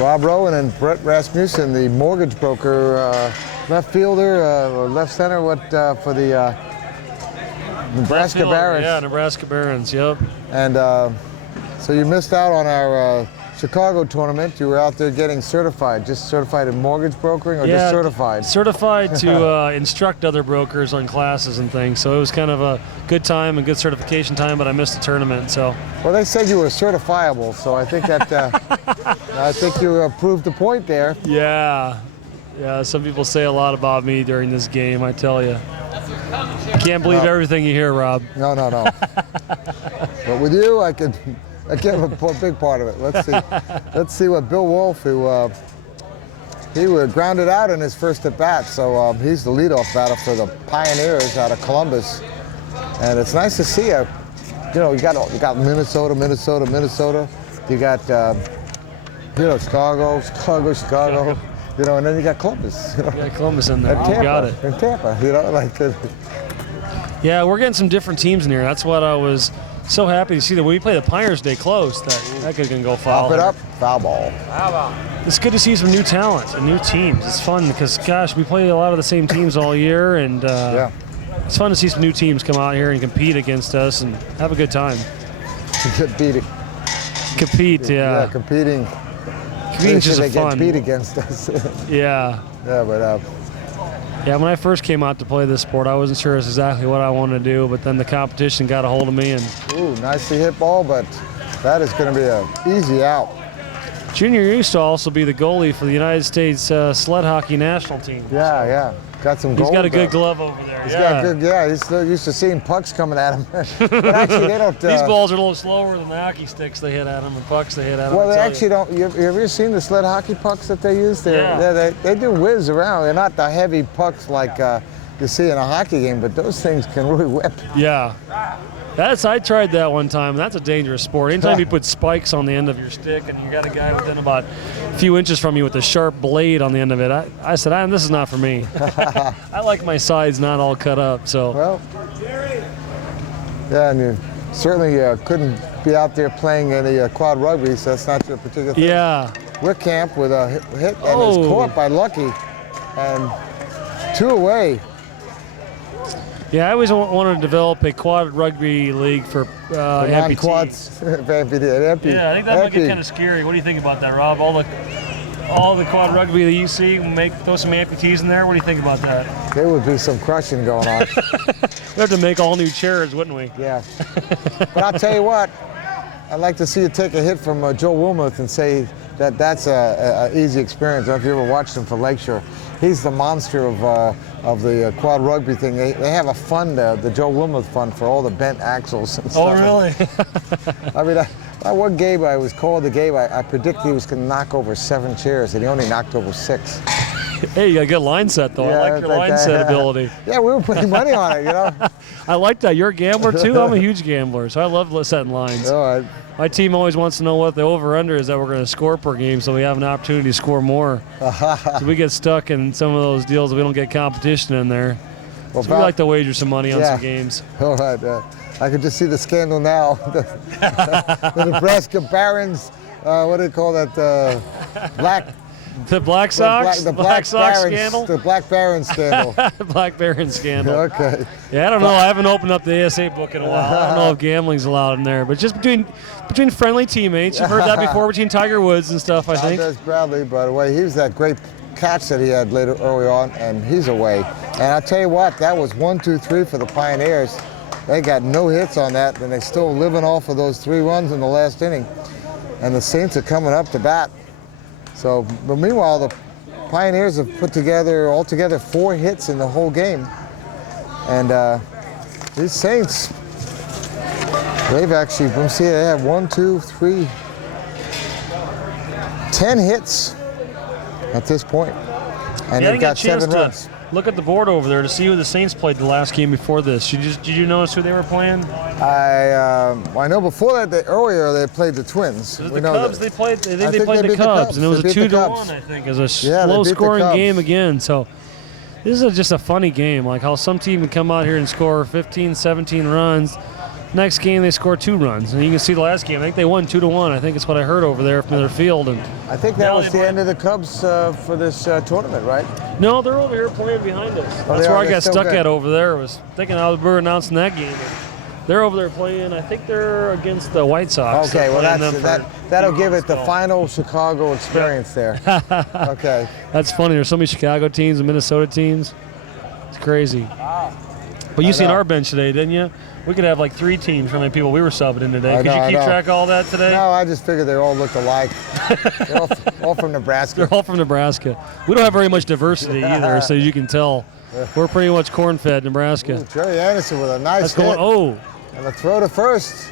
Rob Rowan and Brett Rasmussen, the mortgage broker, left fielder or left center, for the Nebraska Barons. Yeah, Nebraska Barons, yep. And so you missed out on our Chicago tournament. You were out there getting certified, just certified in mortgage brokering or just certified? Certified to instruct other brokers on classes and things. So it was kind of a good time and good certification time, but I missed the tournament. So. Well, they said you were certifiable, so I think that I think you proved the point there. Yeah. Yeah, some people say a lot about me during this game, I tell you. Can't believe everything you hear, Rob. No. But with you, I give a big part of it. Let's see what Bill Wolf, who he was grounded out in his first at bat, so he's the leadoff batter for the Pioneers out of Columbus, and it's nice to see you got Minnesota. You got Chicago, and then you got Columbus. Yeah, Columbus in there. And Tampa, got it. And Tampa, Yeah, we're getting some different teams in here. That's what I was so happy to see, that when we play the Pioneers Day close, that could go foul. Pop it up, foul ball. It's good to see some new talent and new teams. It's fun because, gosh, we play a lot of the same teams all year, and it's fun to see some new teams come out here and compete against us and have a good time. Compete, yeah. Competing. Competing's just fun. Compete against us. Yeah. Yeah, but. Yeah, when I first came out to play this sport, I wasn't sure exactly what I wanted to do, but then the competition got a hold of me. And ooh, nicely hit ball, but that is going to be an easy out. Junior used to also be the goalie for the United States sled hockey national team. Yeah. Got some gold. He's got a good glove over there. He's still used to seeing pucks coming at him. But actually, they don't. These balls are a little slower than the hockey sticks they hit at him and pucks they hit at him. Well, they actually don't. You ever seen the sled hockey pucks that they use? They do whiz around. They're not the heavy pucks like you see in a hockey game, but those things can really whip. Yeah. I tried that one time. That's a dangerous sport. Anytime you put spikes on the end of your stick and you got a guy within about a few inches from you with a sharp blade on the end of it, I said, this is not for me. I like my sides not all cut up. So. Well, yeah, and you certainly couldn't be out there playing any quad rugby, so that's not your particular thing. Yeah. Wickamp with a hit and was caught by Lucky, and 2 away. Yeah, I always wanted to develop a quad rugby league for amputees. Quads. Yeah, I think that might get kind of scary. What do you think about that, Rob? All the quad rugby that you see, throw some amputees in there. What do you think about that? There would be some crushing going on. We'd have to make all new chairs, wouldn't we? Yeah. But I'll tell you what, I'd like to see you take a hit from Joe Wilmuth and say that that's an easy experience. I don't know if you ever watched him for Lakeshore. He's the monster of the quad rugby thing. They have a fund, the Joe Wilmuth Fund, for all the bent axles and stuff. Oh, really? I mean, one game I was called the game, I predicted he was going to knock over 7 chairs, and he only knocked over 6. Hey, you got a good line set, though. I like your line set ability. Yeah, we were putting money on it, I like that. You're a gambler, too? I'm a huge gambler, so I love setting lines. My team always wants to know what the over-under is that we're going to score per game, so we have an opportunity to score more. So we get stuck in some of those deals if we don't get competition in there. So we like to wager some money on some games. All right. I can just see the scandal now. The Nebraska Barons, what do they call that? The Black Sox? The Black Sox scandal? The Black Barons scandal. Black Barons scandal. Okay. Yeah, I don't know. I haven't opened up the ASA book in a while. I don't know if gambling's allowed in there. But just between friendly teammates. You've heard that before between Tiger Woods and stuff, I think. Valdez Bradley, by the way, he was that great catch that he had early on, and he's away. And I'll tell you what, that was 1, 2, 3 for the Pioneers. They got no hits on that, and they're still living off of those 3 runs in the last inning. And the Saints are coming up to bat. So, but meanwhile, the Pioneers have put altogether 4 hits in the whole game. And these Saints, they've actually, let me see, they have 1, 2, 3, 10 hits at this point. And they've got 7 runs. Look at the board over there to see who the Saints played the last game before this. Did you notice who they were playing? I know before that, earlier they played the Twins. The Cubs, they played the Cubs, and it was a 2-1, I think. It was a slow-scoring game again. So this is just a funny game, like how some team can come out here and score 15, 17 runs, Next game, they score 2 runs. And you can see the last game, I think they won 2-1. I think it's what I heard over there from their field. And I think that was the end of the Cubs for this tournament, right? no, they're over here playing behind us. Oh, That's where I they're got still stuck good. at over there. I was thinking we were announcing that game. They're over there playing. I think they're against the White Sox. Okay, They're well, playing them for that'll give it the baseball. final Chicago experience there. Okay. That's funny. There's so many Chicago teams and Minnesota teams. It's crazy. But you seen know. our bench today, didn't you? We could have like 3 teams for how many people we were subbing in today. I Could know, you I keep know. track of all that today? No, I just figured they all looked alike. They're all from Nebraska. They're all from Nebraska. We don't have very much diversity either, so you can tell. We're pretty much corn-fed Nebraska. Ooh, Jerry Anderson with a nice That's going. hit Oh, and a throw to first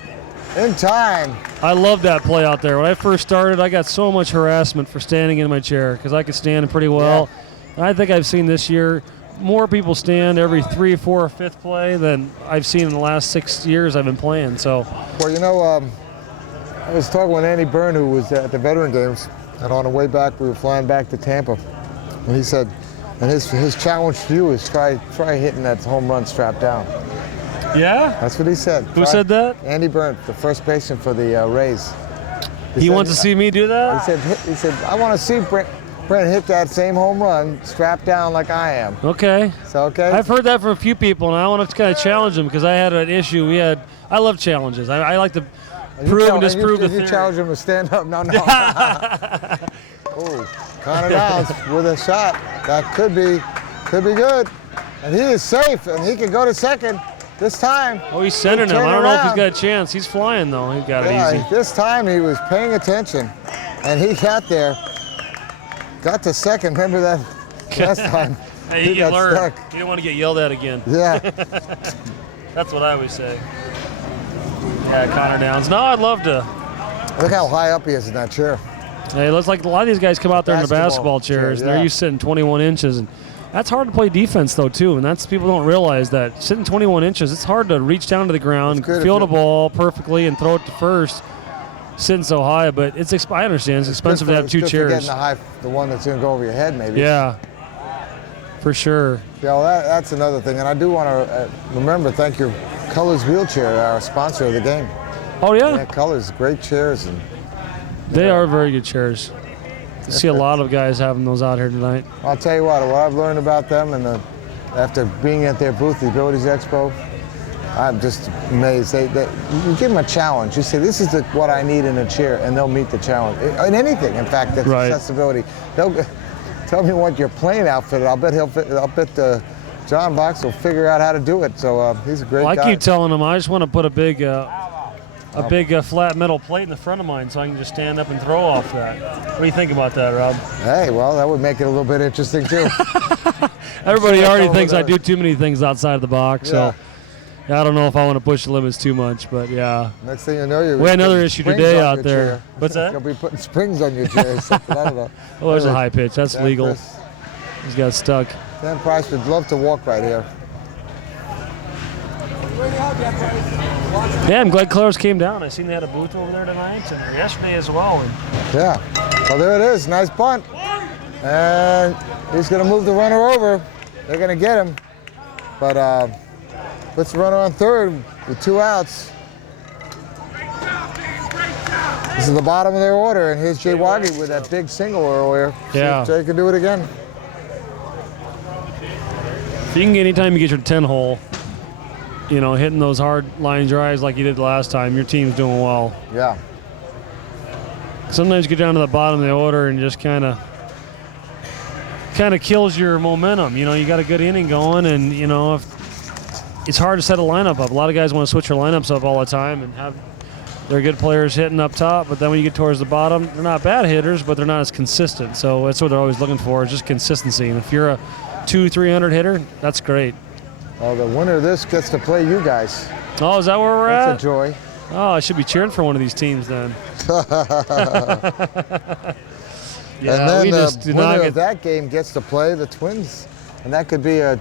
in time. I love that play out there. When I first started, I got so much harassment for standing in my chair because I could stand pretty well. I think I've seen this year more people stand every 3, 4, or 5th play than I've seen in the last 6 years I've been playing. So Well, you know, I was talking with Andy Byrne, who was at the Veteran Games, and on the way back, we were flying back to Tampa, and he said, and his challenge to you is try hitting that home run strapped down. yeah, That's what he said. who said that? Andy Byrne, the first baseman for the Rays. He said- wants to see me do that. He said, I want to see Brent hit that same home run strapped down like I am. Okay. So, okay? I've heard that from a few people, and I want to kind of challenge them because I had an issue. I love challenges. I like to prove and disprove the You theory. challenge him to stand up? No. Oh, Connor Downs with a shot. That could be good. And he is safe, and he can go to second this time. Oh, he's sending him. Turn I don't know if he's around. got a chance. He's flying, though. He got it Yeah, easy. this time he was paying attention, and he got there. Got to second. Remember that last time? Hey, he you can got learn. stuck. You don't want to get yelled at again. Yeah. That's what I always say. Yeah, Connor Downs. No, I'd love to. Look how high up he is in that chair. Hey, it looks like a lot of these guys come out there in the Basketball basketball chairs, chair, and they're yeah. used to sitting 21 inches. And that's hard to play defense, though, too. And that's people don't realize that sitting 21 inches, it's hard to reach down to the ground, It's good if feel the you- ball perfectly, and throw it to first. Sitting so high, but I understand it's expensive to have 2 It's good for chairs. getting the one that's going to go over your head, maybe. Yeah, for sure. Yeah, well, that's another thing. And I do want to thank your Colors Wheelchair, our sponsor of the game. Oh, Yeah, yeah. Colors, great chairs. And They are very good chairs. I see a lot of guys having those out here tonight. I'll tell you what I've learned about them, and after being at their booth, the Abilities Expo, I'm just amazed. You give them a challenge. You say, this is what I need in a chair, and they'll meet the challenge. In anything, in fact, that's Right. accessibility. They'll tell me what your plane outfit. I'll bet John Box will figure out how to do it. So he's a great Well, I guy. keep telling them I just want to put a big flat metal plate in the front of mine so I can just stand up and throw off that. What do you think about that, Rob? Hey, well, that would make it a little bit interesting too. Everybody sure already that's thinks all I it do is. too many things outside of the box, so I don't know if I want to push the limits too much, but yeah. Next thing you know, you're We had another putting issue springs today on out your there. chair. What's that? You'll be putting springs on your chair or something. I don't know. Oh, there's a high pitch. That's Dan legal. Price- He's got stuck. Dan Price would love to walk right here. Yeah, I'm glad Claire's came down. I seen they had a booth over there tonight and yesterday as well. And Yeah. Well, there it is. Nice punt. And he's going to move the runner over. They're going to get him. But puts the runner on third with 2 outs. This is the bottom of their order. And here's Jay Waggy with that big single earlier. See Yeah. if Jay can do it again. if you can get anytime you get your 10 hole, hitting those hard line drives like you did last time, your team's doing well. Yeah. Sometimes you get down to the bottom of the order and just kind of kills your momentum. You got a good inning going, and if it's hard to set a lineup up. A lot of guys want to switch their lineups up all the time and have their good players hitting up top, but then when you get towards the bottom, they're not bad hitters, but they're not as consistent. So that's what they're always looking for, is just consistency. And if you're a 200-300 hitter, that's great. Well, the winner of this gets to play you guys. Oh, is that where we're at? That's a joy. Oh, I should be cheering for one of these teams then. Yeah, And then we the just do not winner get. of that game gets to play the Twins. And that could be a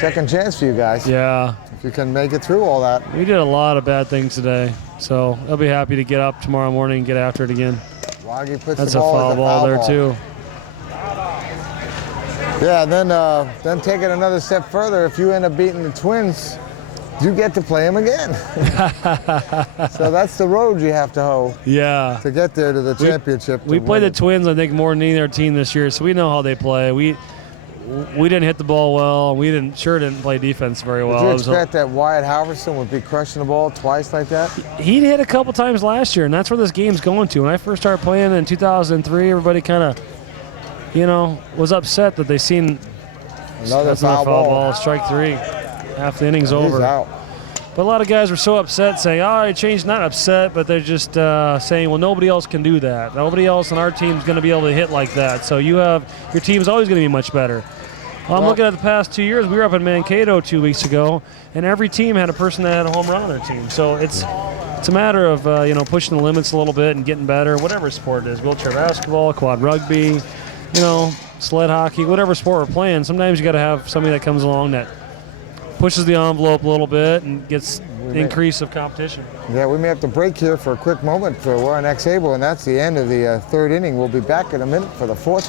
second chance for you guys Yeah, if you can make it through all that. we did a lot of bad things today, so I'll be happy to get up tomorrow morning and get after it again. Waggy puts That's the a ball foul as a ball foul there ball. too. Yeah, and then take it another step further. If you end up beating the Twins, you get to play them again. So that's the road you have to hoe to get there to the championship. We played the Twins, I think, more than any other team this year, so we know how they play. We didn't hit the ball well. We didn't play defense very well. Did you expect that Wyatt Halverson would be crushing the ball twice like that? He hit a couple times last year, and that's where this game's going to. When I first started playing in 2003, everybody kind of, was upset that they seen another foul ball. Strike 3. Half the inning's over. He's out. But a lot of guys were so upset, saying, I changed, not upset, but they're just saying, well, nobody else can do that. Nobody else on our team's going to be able to hit like that. So your team's always going to be much better. Well, I'm looking at the past 2 years. We were up in Mankato 2 weeks ago, and every team had a person that had a home run on their team. So it's a matter of pushing the limits a little bit and getting better, whatever sport it is, wheelchair basketball, quad rugby, sled hockey, whatever sport we're playing. Sometimes you got to have somebody that comes along that pushes the envelope a little bit and gets increase of competition. Yeah, we may have to break here for a quick moment. We're on X-Able, and that's the end of the third inning. We'll be back in a minute for the fourth inning.